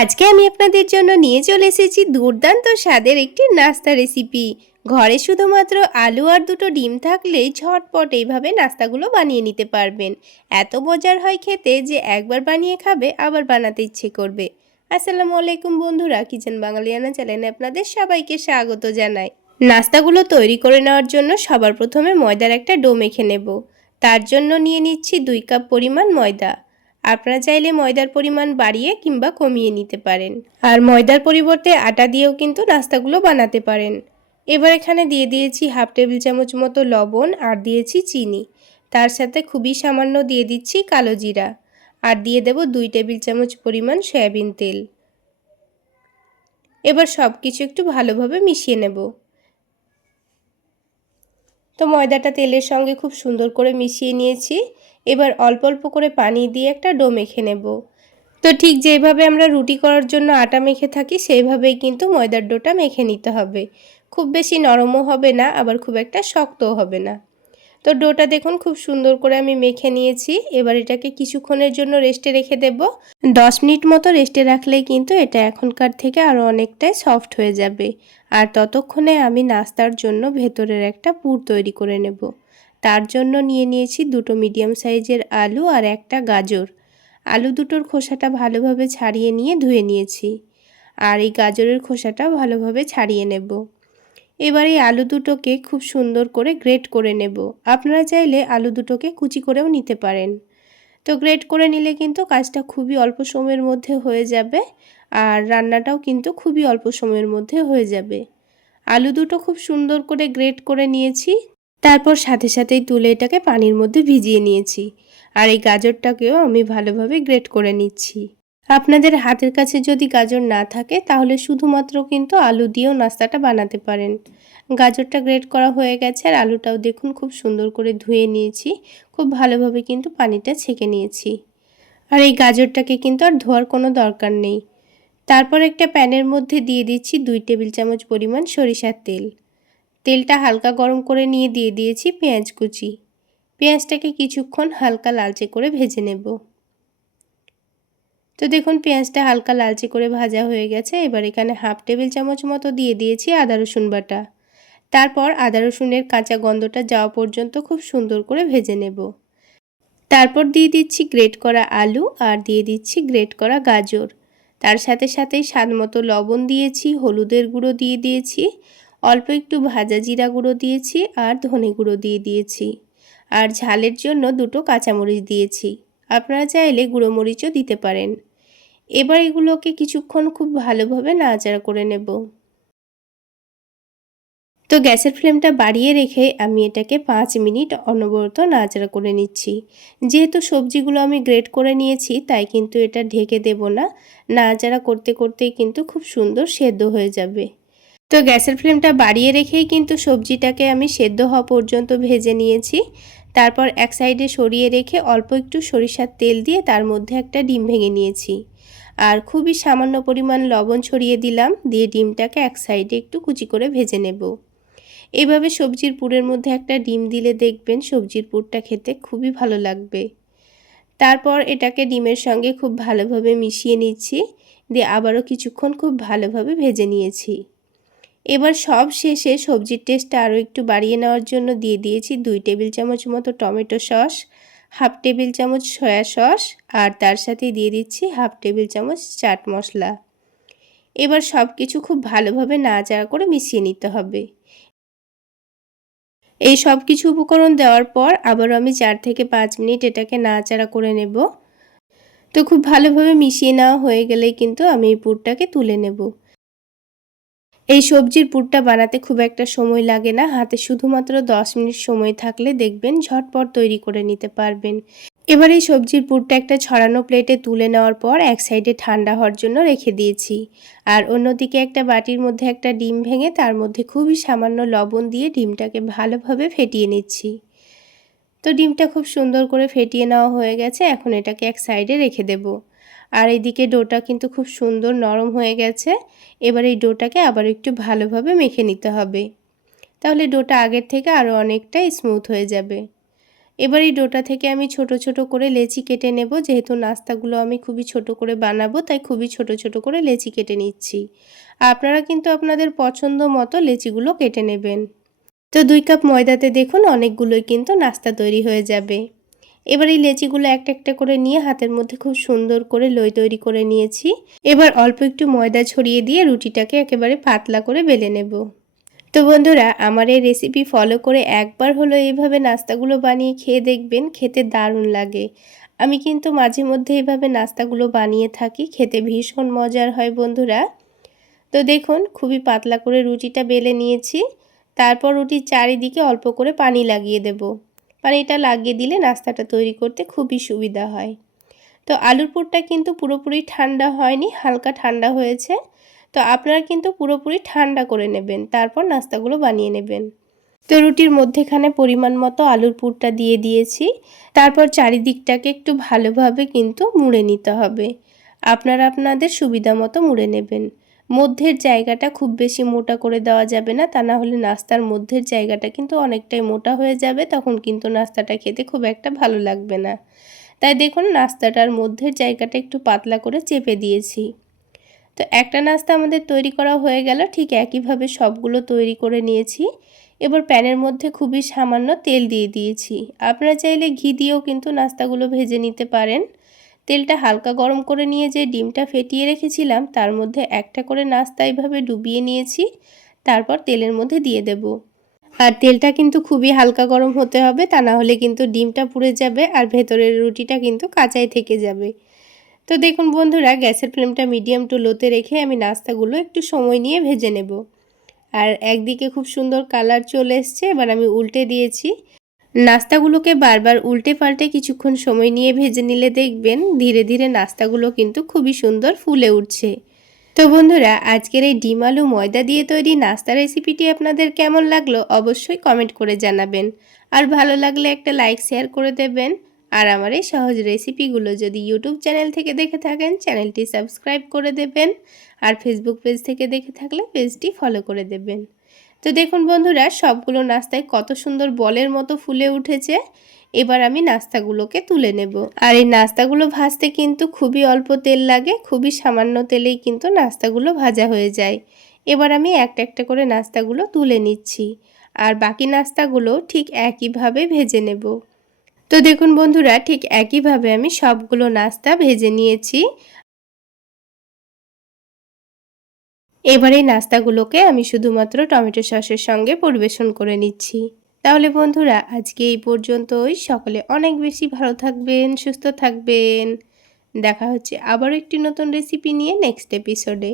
আজকে আমি আপনাদের জন্য নিয়ে চলে এসেছি দুর্দান্ত স্বাদের একটি নাস্তা রেসিপি। ঘরে শুধুমাত্র আলু আর দুটো ডিম থাকলেই ঝটপট এইভাবে নাস্তাগুলো বানিয়ে নিতে পারবেন। এত মজার হয় খেতে যে একবার বানিয়ে খাবে আবার বানাতে ইচ্ছে করবে। আসসালামু আলাইকুম বন্ধুরা, কিচেন বাঙালিয়ানা চ্যানেলে আপনাদের সবাইকে স্বাগত জানাই। নাস্তাগুলো তৈরি করে নেওয়ার জন্য সবার প্রথমে ময়দার একটা ডো মেখে নেব। তার জন্য নিয়ে নিচ্ছি 2 কাপ পরিমাণ ময়দা। আপনারা চাইলে ময়দার পরিমাণ বাড়িয়ে কিংবা কমিয়ে নিতে পারেন, আর ময়দার পরিবর্তে আটা দিয়েও কিন্তু নাস্তাগুলো বানাতে পারেন। এবার এখানে দিয়ে দিয়েছি হাফ টেবিল চামচ মতো লবণ আর দিয়েছি চিনি। তার সাথে খুবই সামান্য দিয়ে দিচ্ছি কালো জিরা, আর দিয়ে দেব 2 টেবিল চামচ পরিমাণ সয়াবিন তেল। এবার সব কিছু একটু ভালোভাবে মিশিয়ে নেব। তো ময়দাটা তেলের সঙ্গে খুব সুন্দর করে মিশিয়ে নিয়েছি। এবার অল্প অল্প করে পানি দিয়ে একটা ডো মেখে নেব। তো ঠিক যেভাবে আমরা রুটি করার জন্য আটা মেখে থাকি সেইভাবেই কিন্তু ময়দার ডোটা মেখে নিতে হবে। খুব বেশি নরমও হবে না, আবার খুব একটা শক্তও হবে না। তো ডোটা দেখুন খুব সুন্দর করে আমি মেখে নিয়েছি। এবার এটাকে কিছুক্ষণের জন্য রেস্টে রেখে দেব। 10 মিনিট মতো রেস্টে রাখলেই কিন্তু এটা এখনকার থেকে আরও অনেকটাই সফট হয়ে যাবে। আর ততক্ষণে আমি নাস্তার জন্য ভেতরের একটা পুর তৈরি করে নেব। তার জন্য নিয়ে নিয়েছি 2টো মিডিয়াম সাইজের আলু আর একটা গাজর। আলু দুটোর খোসাটা ভালোভাবে ছাড়িয়ে নিয়ে ধুয়ে নিয়েছি, আর এই গাজরের খোসাটা ভালোভাবে ছাড়িয়ে নেব। এবার এই আলু দুটোকে খুব সুন্দর করে গ্রেট করে নেব। আপনারা চাইলে আলু দুটোকে কুচি করেও নিতে পারেন। তো গ্রেট করে নিলে কিন্তু কাজটা খুবই অল্প সময়ের মধ্যে হয়ে যাবে, আর রান্নাটাও কিন্তু খুবই অল্প সময়ের মধ্যে হয়ে যাবে। আলু দুটো খুব সুন্দর করে গ্রেট করে নিয়েছি। তারপর সাথে সাথেই তুলে এটাকে পানির মধ্যে ভিজিয়ে নিয়েছি, আর এই গাজরটাকেও আমি ভালোভাবে গ্রেট করে নিচ্ছি। আপনাদের হাতের কাছে যদি গাজর না থাকে তাহলে শুধুমাত্র কিন্তু আলু দিয়েও নাস্তাটা বানাতে পারেন। গাজরটা গ্রেট করা হয়ে গেছে, আর আলুটাও দেখুন খুব সুন্দর করে ধুয়ে নিয়েছি। খুব ভালোভাবে কিন্তু পানিটা ছেঁকে নিয়েছি। আর এই গাজরটাকে কিন্তু আর ধোয়ার কোনো দরকার নেই। তারপর একটা প্যানের মধ্যে দিয়ে দিচ্ছি 2 টেবিল চামচ পরিমাণ সরিষার তেল। তেলটা হালকা গরম করে নিয়ে দিয়ে দিয়েছি পেঁয়াজ কুচি। পেঁয়াজটাকে কিছুক্ষণ হালকা লালচে করে ভেজে নেব। তো দেখুন পেঁয়াজটা হালকা লালচে করে ভাজা হয়ে গেছে। এবার এখানে হাফ টেবিল চামচ মতো দিয়ে দিয়েছি আদা রসুন বাটা। তারপর আদা রসুনের কাঁচা গন্ধটা যাওয়া পর্যন্ত খুব সুন্দর করে ভেজে নেব। তারপর দিয়ে দিচ্ছি গ্রেট করা আলু, আর দিয়ে দিচ্ছি গ্রেট করা গাজর। তার সাথে সাথেই স্বাদ মতো লবণ দিয়েছি, হলুদের গুঁড়ো দিয়ে দিয়েছি, অল্প একটু ভাজা জিরা গুঁড়ো দিয়েছি, আর ধনে গুঁড়ো দিয়ে দিয়েছি, আর ঝালের জন্য 2টো কাঁচামরিচ দিয়েছি। আপনারা চাইলে গুঁড়ো মরিচও দিতে পারেন। এবার এগুলোকে কিছুক্ষণ খুব ভালোভাবে নাড়াচাড়া করে নেব। তো গ্যাসের ফ্লেমটা বাড়িয়ে রেখে আমি এটাকে 5 মিনিট অনবরত নাড়াচাড়া করে নিচ্ছি। যেহেতু সবজিগুলো আমি গ্রেট করে নিয়েছি তাই কিন্তু এটা ঢেকে দেব না। নাড়াচাড়া করতে করতেই কিন্তু খুব সুন্দর সেদ্ধ হয়ে যাবে। তো গ্যাসের ফ্লেমটা বাড়িয়ে রেখেই কিন্তু সবজিটাকে আমি সেদ্ধ হওয়া পর্যন্ত ভেজে নিয়েছি। তারপর এক সাইডে সরিয়ে রেখে অল্প একটু সরিষার তেল দিয়ে তার মধ্যে একটা ডিম ভেঙে নিয়েছি, আর খুবই সামান্য পরিমাণ লবণ ছড়িয়ে দিলাম। দিয়ে ডিমটাকে এক সাইডে একটু কুচি করে ভেজে নেব। এভাবে সবজির পুরের মধ্যে একটা ডিম দিলে দেখবেন সবজির পুরটা খেতে খুবই ভালো লাগবে। তারপর এটাকে ডিমের সঙ্গে খুব ভালোভাবে মিশিয়ে নিচ্ছি, দিয়ে আবারও কিছুক্ষণ খুব ভালোভাবে ভেজে নিয়েছি। এবার সব শেষে সবজির টেস্টটা আরও একটু বাড়িয়ে নেওয়ার জন্য দিয়ে দিয়েছি 2 টেবিল চামচ মতো টমেটো সস, হাফ টেবিল চামচ সয়া সস, আর তার সাথে দিয়ে দিচ্ছি হাফ টেবিল চামচ চাট মশলা। এবার সব কিছু খুব ভালোভাবে নাড়াচাড়া করে মিশিয়ে নিতে হবে। এই সব কিছু উপকরণ দেওয়ার পর আবারও আমি 4 থেকে 5 মিনিট এটাকে নাড়াচাড়া করে নেব। তো খুব ভালোভাবে মিশিয়ে নেওয়া হয়ে গেলেই কিন্তু আমি এই পুরটাকে তুলে নেব। এই সবজির পুরটা বানাতে খুব একটা সময় লাগে না। হাতে শুধুমাত্র 10 মিনিট সময় থাকলে দেখবেন ঝটপট তৈরি করে নিতে পারবেন। এবার এই সবজির পুরটা একটা ছড়ানো প্লেটে তুলে নেওয়ার পর এক সাইডে ঠান্ডা হওয়ার জন্য রেখে দিয়েছি, আর অন্যদিকে একটা বাটির মধ্যে একটা ডিম ভেঙে তার মধ্যে খুবই সামান্য লবণ দিয়ে ডিমটাকে ভালোভাবে ফেটিয়ে নিচ্ছি। তো ডিমটা খুব সুন্দর করে ফেটিয়ে নেওয়া হয়ে গেছে। এখন এটাকে এক সাইডে রেখে দেব। আর এইদিকে ডোটা কিন্তু খুব সুন্দর নরম হয়ে গেছে। এবার এই ডোটাকে আবার একটু ভালোভাবে মেখে নিতে হবে, তাহলে ডোটা আগের থেকে আরও অনেকটা স্মুথ হয়ে যাবে। এবার এই ডোটা থেকে আমি ছোট ছোট করে লেচি কেটে নেব। যেহেতু নাস্তাগুলো আমি খুবই ছোট করে বানাবো, তাই খুবই ছোট ছোট করে লেচি কেটে নিচ্ছি। আপনারা কিন্তু আপনাদের পছন্দ মতো লেচিগুলো কেটে নেবেন। তো 2 কাপ ময়দাতে দেখুন অনেকগুলোই কিন্তু নাস্তা তৈরি হয়ে যাবে। এবার এই লেচিগুলো একটা একটা করে নিয়ে হাতের মধ্যে খুব সুন্দর করে লই তৈরি করে নিয়েছি। এবার অল্প একটু ময়দা ছড়িয়ে দিয়ে রুটিটাকে একেবারে পাতলা করে বেলে নেব। তো বন্ধুরা, আমার এই রেসিপি ফলো করে একবার হলো এইভাবে নাস্তাগুলো বানিয়ে খেয়ে দেখবেন, খেতে দারুণ লাগে। আমি কিন্তু মাঝে মধ্যে এইভাবে নাস্তাগুলো বানিয়ে থাকি, খেতে ভীষণ মজার হয় বন্ধুরা। তো দেখুন খুবই পাতলা করে রুটিটা বেলে নিয়েছি। তারপর রুটির চারিদিকে অল্প করে পানি লাগিয়ে দেব। পানিটা লাগিয়ে দিলে নাস্তাটা তৈরি করতে খুবই সুবিধা হয়। তো আলুর পুরটা কিন্তু পুরোপুরি ঠান্ডা হয়নি, হালকা ঠান্ডা হয়েছে। তো আপনারা কিন্তু পুরোপুরি ঠান্ডা করে নেবেন, তারপর নাস্তাগুলো বানিয়ে নেবেন। তো রুটির মধ্যেখানে পরিমাণ মতো আলুর পুরটা দিয়ে দিয়েছি। তারপর চারিদিকটাকে একটু ভালোভাবে কিন্তু মুড়ে নিতে হবে। আপনারা আপনাদের সুবিধা মতো মুড়ে নেবেন। মধ্যের জায়গাটা খুব বেশি মোটা করে দেওয়া যাবে না, তা না হলে নাস্তার মধ্যের জায়গাটা কিন্তু অনেকটাই মোটা হয়ে যাবে, তখন কিন্তু নাস্তাটা খেতে খুব একটা ভালো লাগবে না। তাই দেখুন নাস্তাটার মধ্যের জায়গাটা একটু পাতলা করে চেপে দিয়েছি। তো একটা নাস্তা আমাদের তৈরি করা হয়ে গেল। ঠিক একইভাবে সবগুলো তৈরি করে নিয়েছি। এবার প্যানের মধ্যে খুবই সামান্য তেল দিয়ে দিয়েছি। আপনারা চাইলে ঘি দিয়েও কিন্তু নাস্তাগুলো ভেজে নিতে পারেন। তেলটা হালকা গরম করে নিয়ে যে ডিমটা ফেটিয়ে রেখেছিলাম তার মধ্যে একটা করে নাস্তা এইভাবে ডুবিয়ে নিয়েছি। তারপর তেলের মধ্যে দিয়ে দেব। আর তেলটা কিন্তু খুবই হালকা গরম হতে হবে, তা না হলে কিন্তু ডিমটা পুড়ে যাবে আর ভেতরের রুটিটা কিন্তু কাঁচাই থেকে যাবে। তো দেখুন বন্ধুরা, গ্যাসের ফ্লেমটা মিডিয়াম টু লোতে রেখে আমি নাস্তাগুলো একটু সময় নিয়ে ভেজে নেব। আর একদিকে খুব সুন্দর কালার চলে এসছে, এবার আমি উল্টে দিয়েছি। নাস্তাগুলোকে বারবার উল্টে পাল্টে কিছুক্ষণ সময় নিয়ে ভেজে নিলে দেখবেন ধীরে ধীরে নাস্তাগুলো কিন্তু খুবই সুন্দর ফুলে উঠছে। তো বন্ধুরা, আজকের এই ডিম আলু ময়দা দিয়ে তৈরি নাস্তা রেসিপিটি আপনাদের কেমন লাগলো অবশ্যই কমেন্ট করে জানাবেন। আর ভালো লাগলে একটা লাইক শেয়ার করে দেবেন। আর আমার এই সহজ রেসিপিগুলো যদি ইউটিউব চ্যানেল থেকে দেখে থাকেন চ্যানেলটি সাবস্ক্রাইব করে দেবেন। আর ফেসবুক পেজ থেকে দেখে থাকলে পেজটি ফলো করে দেবেন। তো দেখুন বন্ধুরা, সবগুলো নাস্তায় কত সুন্দর বলের মতো ফুলে উঠেছে। এবার আমি নাস্তাগুলোকে তুলে নেব। আর এই নাস্তাগুলো ভাজতে কিন্তু খুবই অল্প তেল লাগে, খুবই সামান্য তেলেই কিন্তু নাস্তাগুলো ভাজা হয়ে যায়। এবার আমি একটা একটা করে নাস্তাগুলো তুলে নিচ্ছি। আর বাকি নাস্তাগুলো ঠিক একইভাবে ভেজে নেব। তো দেখুন বন্ধুরা, ঠিক একইভাবে আমি সবগুলো নাস্তা ভেজে নিয়েছি। এবার এই নাস্তাগুলোকে আমি শুধুমাত্র টমেটো সসের সঙ্গে পরিবেশন করে নিচ্ছি। তাহলে বন্ধুরা, আজকে এই পর্যন্তই। সকলে অনেক বেশি ভালো থাকবেন, সুস্থ থাকবেন। দেখা হচ্ছে আবারও একটি নতুন রেসিপি নিয়ে নেক্সট এপিসোডে।